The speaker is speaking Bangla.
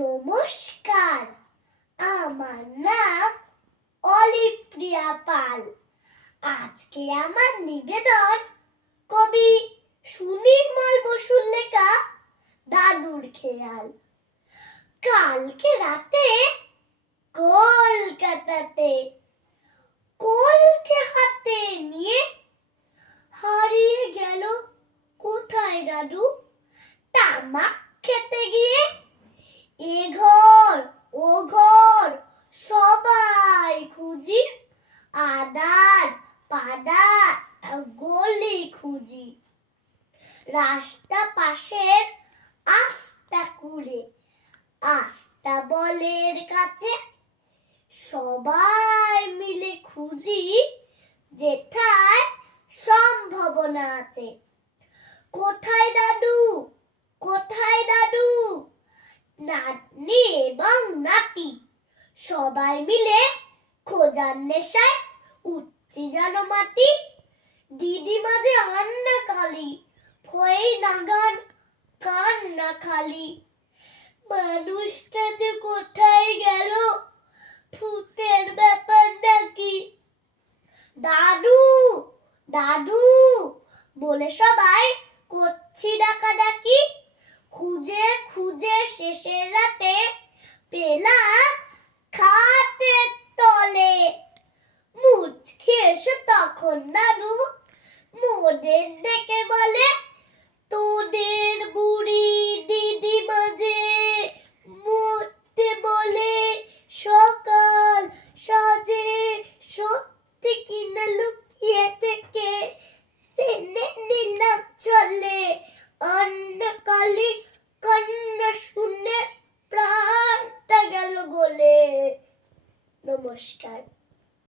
নমস্কার, আমার নাম অলিপ্রিয়া পাল। আজকে আমার নিবেদন কবি সুনির্মল বসুর লেখা দাদুর খেয়াল। কালকে রাতে কলকাতাতে কলকে হাতে নিয়ে হারিয়ে গেল কোথায় দাদু। তামাক খেতে গিয়ে এ ঘর ও ঘর সবাই খুঁজি, আদার পাদার গলি খুঁজি। রাস্তা পাশের আস্তা কুড়ে আস্তা বলের কাছে সবাই মিলে খুঁজি, যেথায় সম্ভাবনা আছে। কোথায় দাদু, কোথায় দাদু? নাতনি এবং নাতি সবাই মিলে খোঁজার নেশায় উঠছি যেন মাটি। দিদিমা যে আন্না কালি, ভয়ে নাগান কান্না খালি। মানুষটা যে কোথায় গেল, ভূতের ব্যাপার নাকি। দাদু দাদু বলে সবাই করছি ডাকাডাকি। খুঁজে খুঁজে শেষের রাতে পেলাম খাটের তলে। মুচকি এসে তখন দাদু মোদের ডেকে বলে, তোদের বুড়ি দিদিমা যে মরতে বলে সকাল সাজে। সত্যি কিনা লুকিয়ে থেকে জেনে নিলাম চলে। অন্নকালী কান্না শুনে প্রাণটা গেল গলে। নমস্কার।